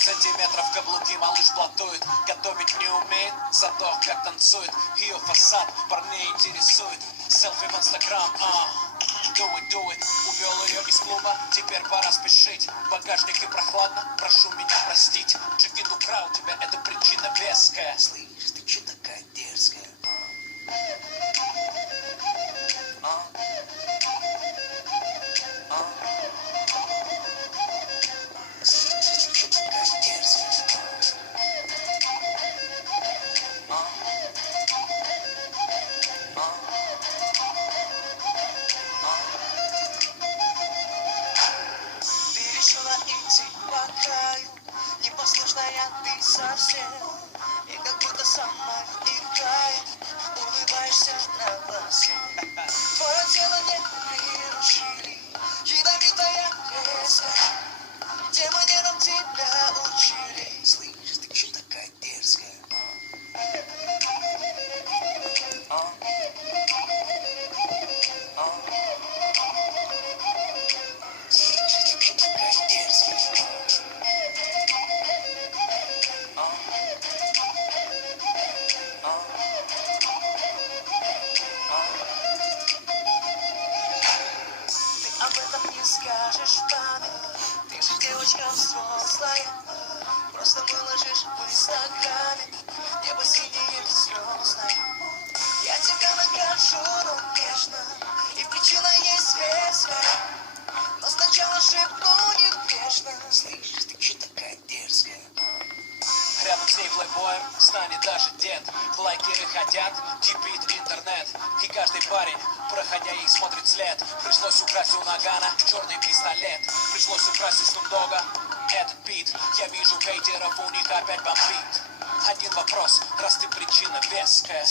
сантиметров каблуки малыш платует. Готовить не умеет, зато как танцует. Ее фасад парней интересует. Селфи в инстаграм, do it. Увел ее из клуба, теперь пора спешить. В багажнике прохладно, прошу меня простить. Джигит украл тебя, это причина веская. Слышь, ты че такая дерзкая? Непослушная ты совсем, и как будто сама играет, улыбаешься на глазе. Твое тело не приручили, ядовитая резко, демонером тебя учили. Слышь, ты че такая дерзкая? Об этом не скажешь маме, ты же девочка взрослая. Просто выложишь в инстаграме небо синее звездное. Я тебя накажу, но нежно, и причина есть веская. Но сначала шепну неспешно. Слышь, ты че такая дерзкая? Рядом с ней плейбоем станет даже дед. Лайкеры хотят, кипит интернет. И каждый парень, проходя ей, смотрит след. Пришлось украсть у Нагана черный пистолет. Пришлось украсть у Снупдога этот бит. Я вижу хейтеров, у них опять бомбит. Один вопрос, раз ты причина веская.